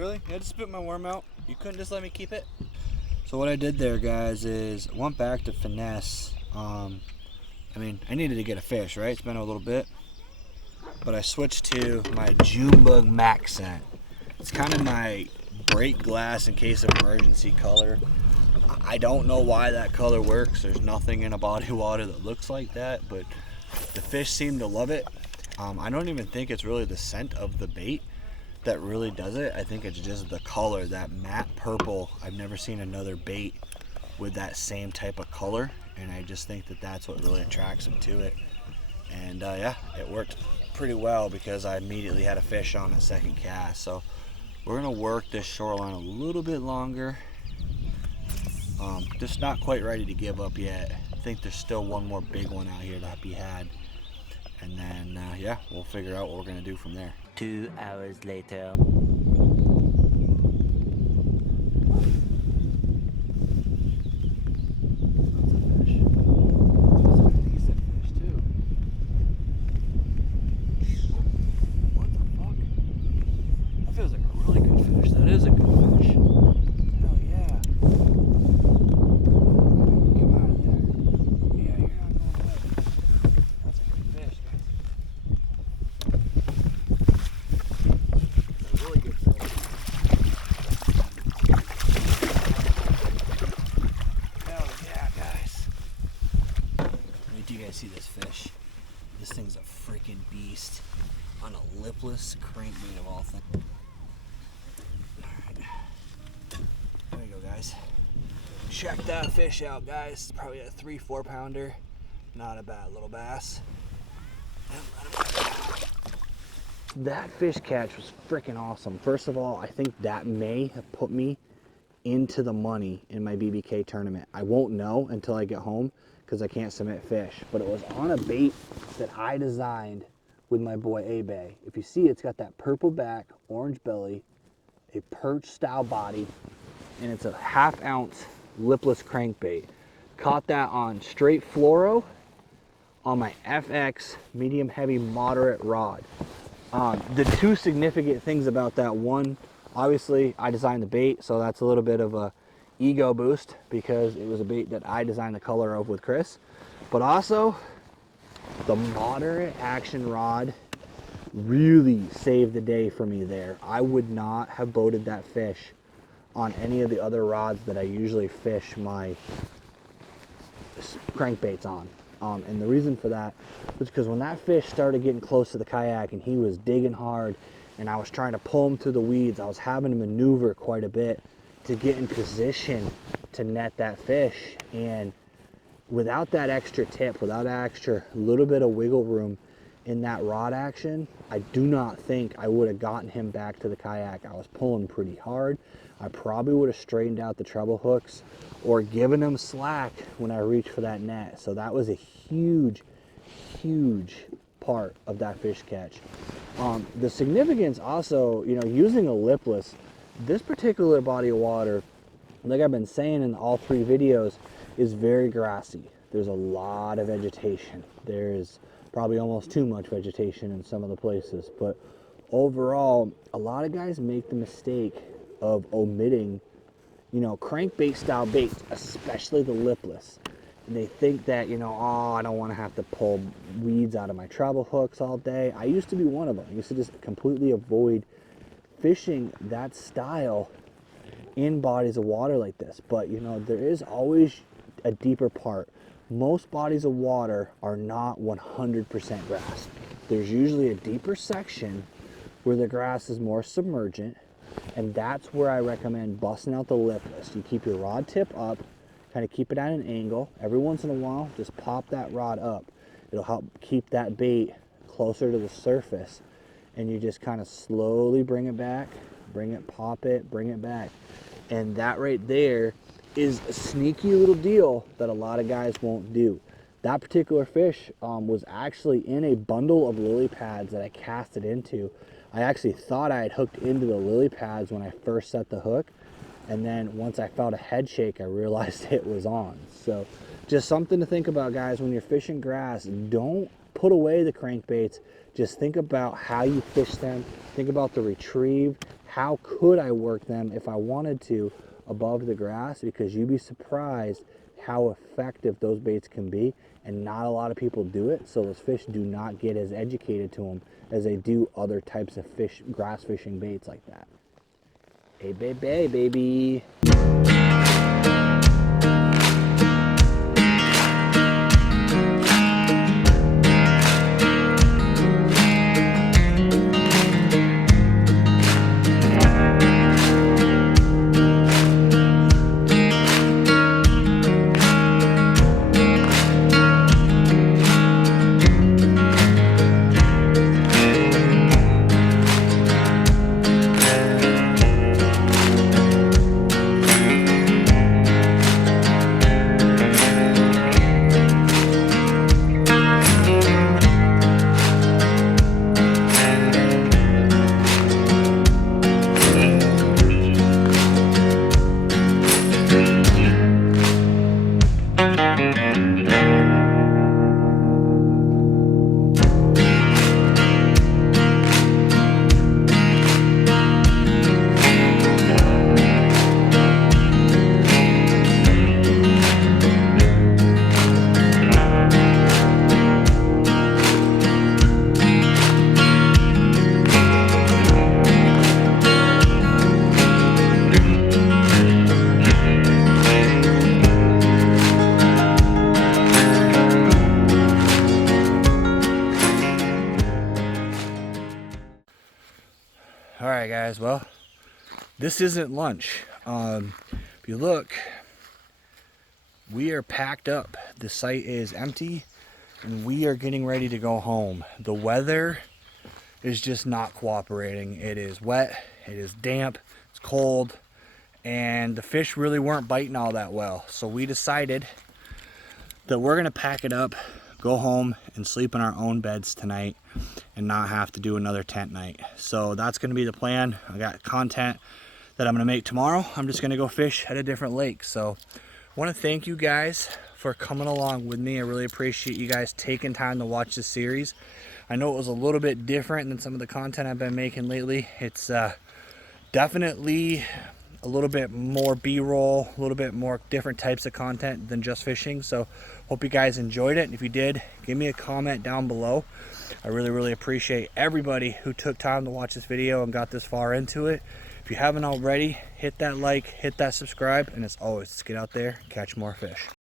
Really? You had to spit my worm out? You couldn't just let me keep it? So what I did there, guys, is went back to finesse. I mean, I needed to get a fish, right? It's been a little bit. But I switched to my June Bug Max scent. It's kind of my break glass in case of emergency color. I don't know why that color works. There's nothing in a body of water that looks like that, but the fish seem to love it. I don't even think it's really the scent of the bait that really does it. I think it's just the color, that matte purple. I've never seen another bait with that same type of color, and I just think that that's what really attracts them to it. And yeah, it worked pretty well because I immediately had a fish on a second cast. So we're gonna work this shoreline a little bit longer. Just not quite ready to give up yet. I think there's still one more big one out here to be had. And then, yeah, we'll figure out what we're gonna do from there. 2 hours later. See this fish? This thing's a freaking beast on a lipless crankbait of all things. Alright, there you go, guys. Check that fish out, guys. It's probably a 3-4 pounder. Not a bad little bass. That fish catch was freaking awesome. First of all, I think that may have put me into the money in my BBK tournament. I won't know until I get home because I can't submit fish, but it was on a bait that I designed with my boy A-Bay. If you see, it's got that purple back, orange belly, a perch style body, and it's a 1/2 ounce lipless crankbait. Caught that on straight fluoro on my FX medium heavy moderate rod. The two significant things about that: one, obviously I designed the bait, so that's a little bit of a ego boost because it was a bait that I designed the color of with Chris. But also the moderate action rod really saved the day for me there. I would not have boated that fish on any of the other rods that I usually fish my crankbaits on. And the reason for that was because when that fish started getting close to the kayak and he was digging hard and I was trying to pull him through the weeds, I was having to maneuver quite a bit to get in position to net that fish. And without that extra tip, without that extra little bit of wiggle room in that rod action, I do not think I would have gotten him back to the kayak. I was pulling pretty hard. I probably would have straightened out the treble hooks or given him slack when I reached for that net. So that was a huge, huge part of that fish catch. The significance also, you know, using a lipless, this particular body of water, like I've been saying in all 3 videos, is very grassy. There's a lot of vegetation. There's probably almost too much vegetation in some of the places, but overall, a lot of guys make the mistake of omitting, you know, crankbait style baits, especially the lipless. And they think that, you know, oh, I don't want to have to pull weeds out of my treble hooks all day. I used to be one of them. I used to just completely avoid fishing that style in bodies of water like this. But, you know, there is always a deeper part. Most bodies of water are not 100% grass. There's usually a deeper section where the grass is more submergent, and that's where I recommend busting out the lipless. You keep your rod tip up, kind of keep it at an angle. Every once in a while, just pop that rod up. It'll help keep that bait closer to the surface, and you just kind of slowly bring it back, bring it, pop it, bring it back. And that right there is a sneaky little deal that a lot of guys won't do. That particular fish was actually in a bundle of lily pads that I cast it into. I actually thought I had hooked into the lily pads when I first set the hook, and then once I felt a head shake, I realized it was on. So just something to think about, guys. When you're fishing grass, don't put away the crankbaits. Just think about how you fish them. Think about the retrieve. How could I work them if I wanted to above the grass? Because you'd be surprised how effective those baits can be, and not a lot of people do it, so those fish do not get as educated to them as they do other types of fish, grass fishing baits like that. Hey, baby. All right, guys, well, this isn't lunch. If you look, we are packed up. The site is empty and we are getting ready to go home. The weather is just not cooperating. It is wet, it is damp, it's cold, and the fish really weren't biting all that well. So we decided that we're gonna pack it up, go home and sleep in our own beds tonight and not have to do another tent night. So that's gonna be the plan. I got content that I'm gonna make tomorrow. I'm just gonna go fish at a different lake. So I wanna thank you guys for coming along with me. I really appreciate you guys taking time to watch this series. I know it was a little bit different than some of the content I've been making lately. It's definitely a little bit more B-roll, a little bit more different types of content than just fishing. So hope you guys enjoyed it. And if you did, give me a comment down below. I really appreciate everybody who took time to watch this video and got this far into it. If you haven't already, hit that like, hit that subscribe, and as always, let's get out there and catch more fish.